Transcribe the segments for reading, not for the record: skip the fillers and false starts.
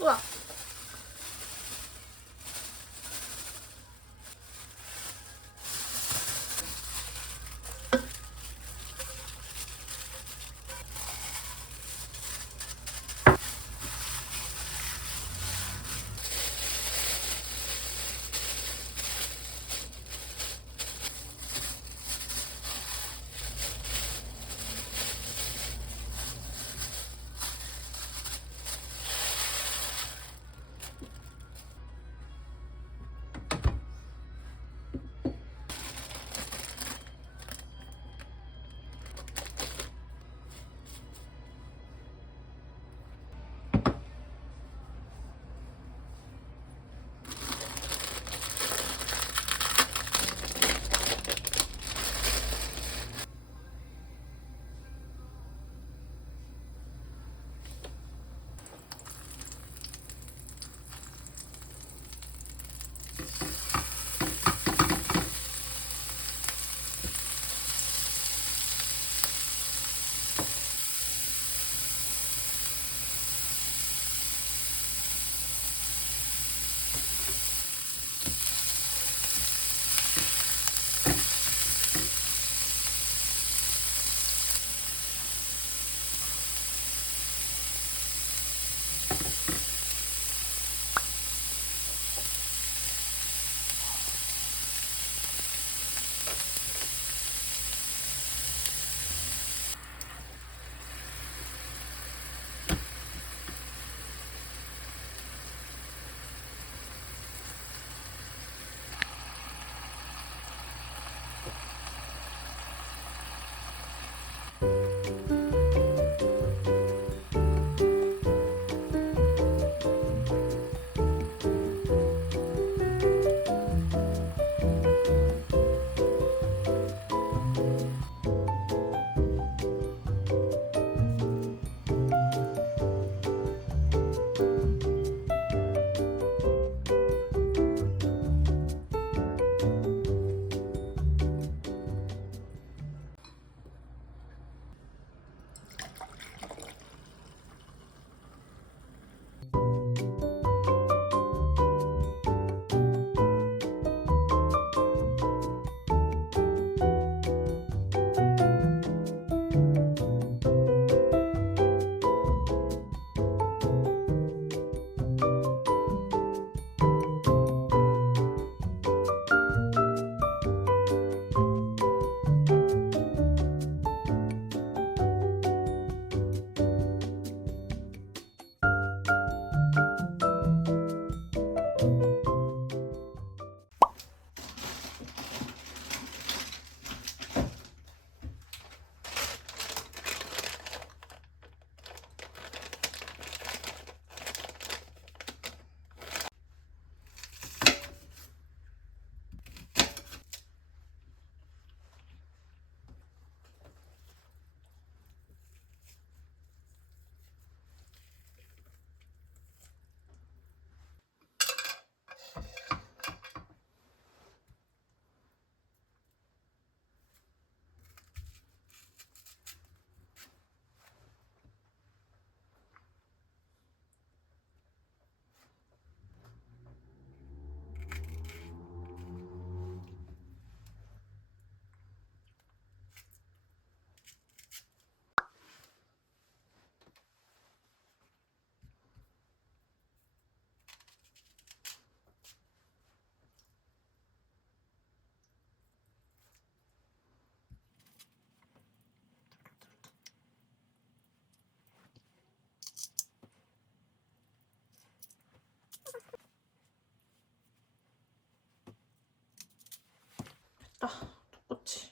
우와. 됐다. 똑같이.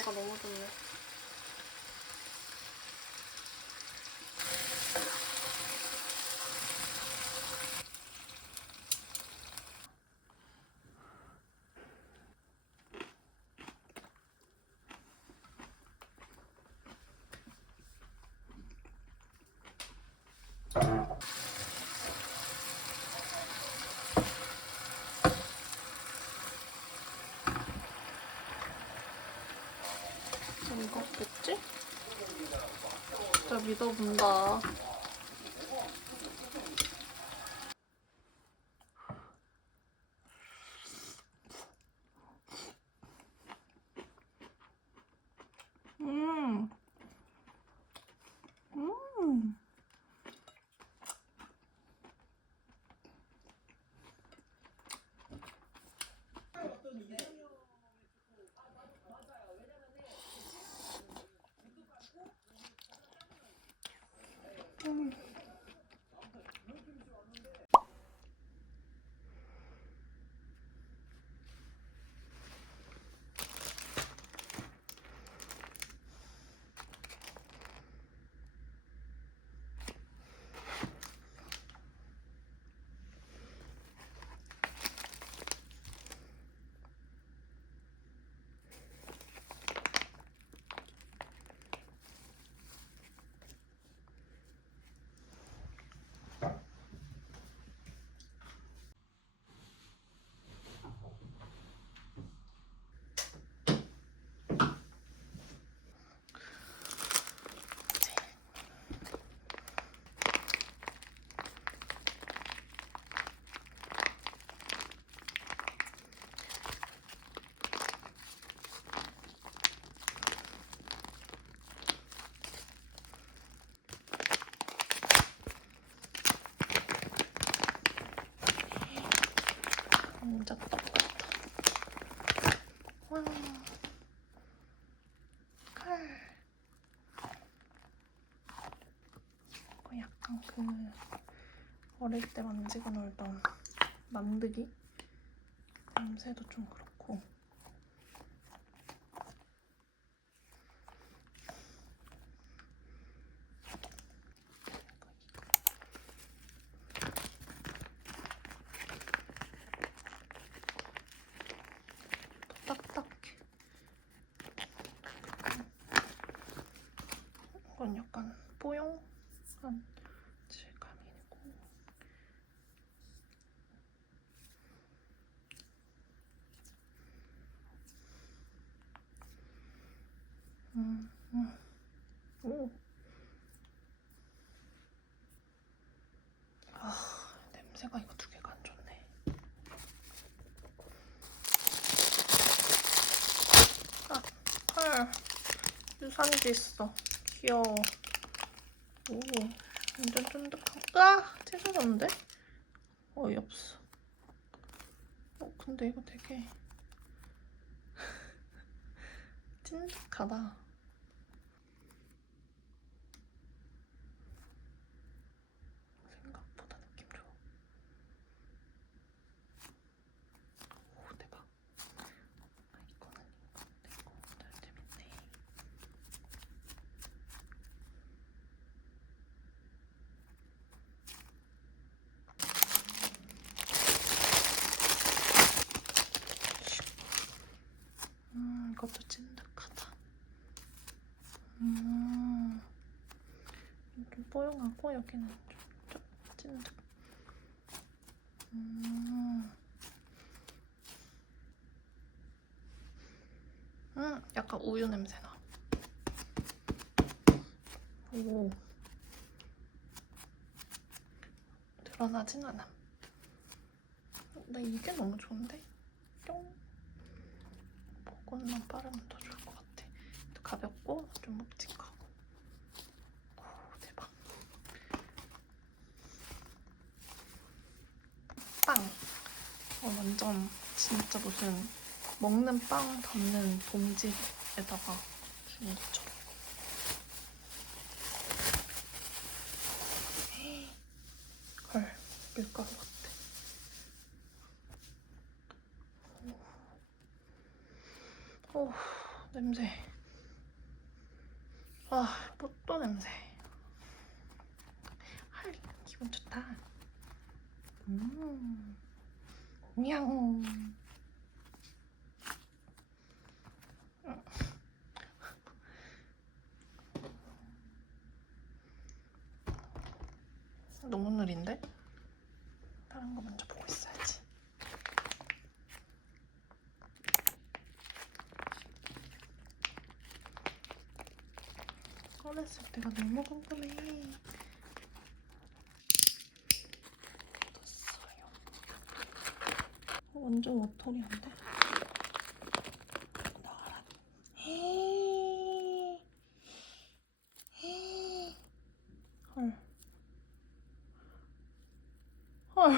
냄새가 너무 좋네. 이거겠지? 진짜 믿어본다. 음. 음. 진짜 똑같다. 와. 이거 약간 그 어릴 때 만지고 놀던 만드기 냄새도 좀 그렇고. 딱딱해. 이건 약간 뽀용한 질감이고. 오. 아, 냄새가 이거 두 개가 안 좋네. 아, 헐. 유산지 있어. 귀여워. 오, 완전 쫀득한. 으아! 찢어졌는데? 어이없어. 근데 이거 되게 찐득하다. 생각보다 느낌 좋아. 오, 대박. 이거는 잘 재밌네. 이것도 찐득하다. 좀 뽀용하고 여기는 좀 찐득. 약간 우유 냄새 나. 오. 드러나진 않아. 근데 이게 너무 좋은데? 뿅. 그것만 빠르면 더 좋을 것 같아. 가볍고 좀 묵직하고. 오, 대박. 빵. 완전 진짜 무슨 먹는 빵 담는 봉지에다가 주는 것처럼. 헐, 밀가루 같아. 오, 냄새. 아, 뽀또 냄새. 헐, 기분 좋다. 냥. 너무 느린데? 다른 거 먼저 보고 있어야지. 꺼냈을 때가 너무 궁금해. 떴어요. 완전 워터리한데? 나와라. 헐. 헐.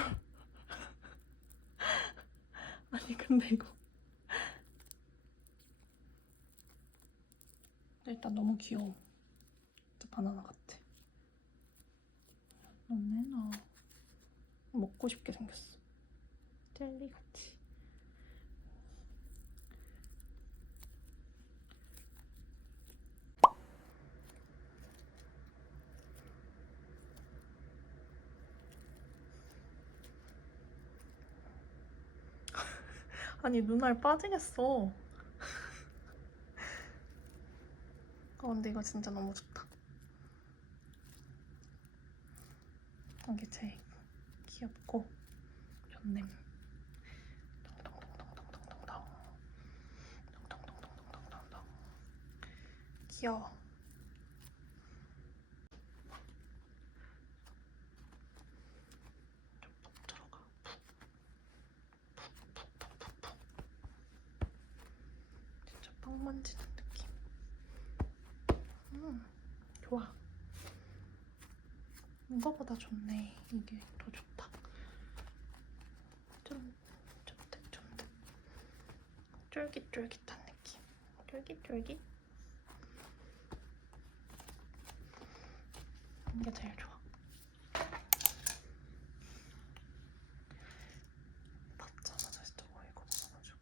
아니 근데 이거 일단 너무 귀여워. 진짜 바나나 같아. 너네나 먹고 싶게 생겼어. 젤리같이. 아니 눈알 빠지겠어. 근데 이거 진짜 너무 좋다. 이게 제일 귀엽고 좋네. 덩덩덩덩덩덩덩덩. 덩덩덩덩덩덩덩. 귀여워. 푹 들어가. 푹푹푹푹푹. 진짜 빵 만지는 느낌. 좋아. 이거보다 좋네. 이게 더 좋다. 좀 쫀득쫀득. 쫄깃쫄깃한 느낌. 쫄깃쫄깃. 이게 제일 좋아. 받자마자 진짜 어이가 없어가지고.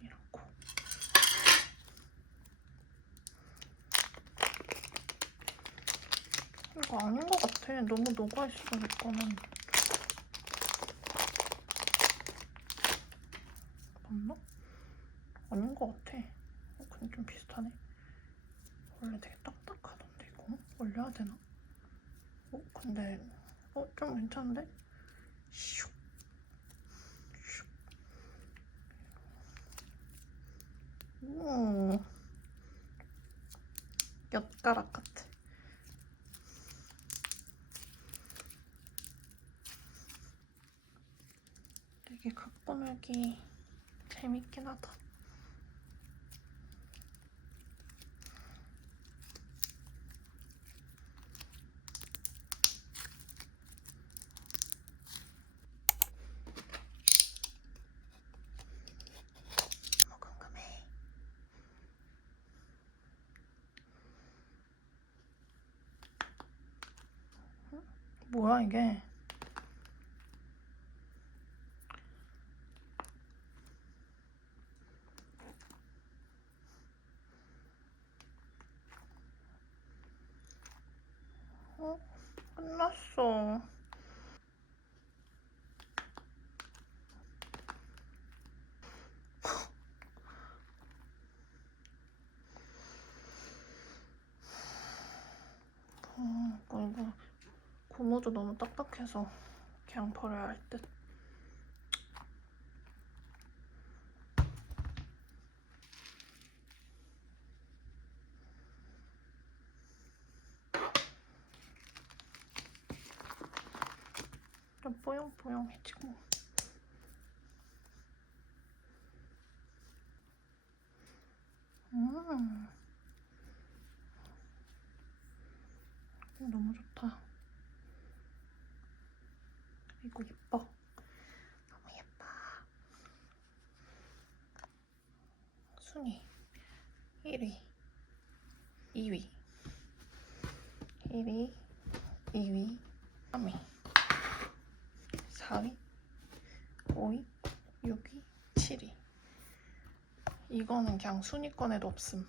이렇고. 이거 아닌 것 같아. 너무 녹아있어, 이거는. 맞나? 아닌 것 같아. 근데 좀 비슷하네. 원래 되게 딱딱하던데, 이거? 올려야 되나? 근데, 좀 괜찮은데? 슉. 슉. 엿가락 같아. 되게 갖고 놀기 재밌긴 하다. 너무 궁금해. 뭐야 이게? 끝났어. 이거 고무도 너무 딱딱해서 그냥 버려야 할 듯. 좀 뽀용뽀용해지고. 너무 좋다. 이거 예뻐. 너무 예뻐. 순위 1위, 2위, 1위, 2위, 3위. 4위, 5위, 6위, 7위. 이거는 그냥 순위권에도 없음.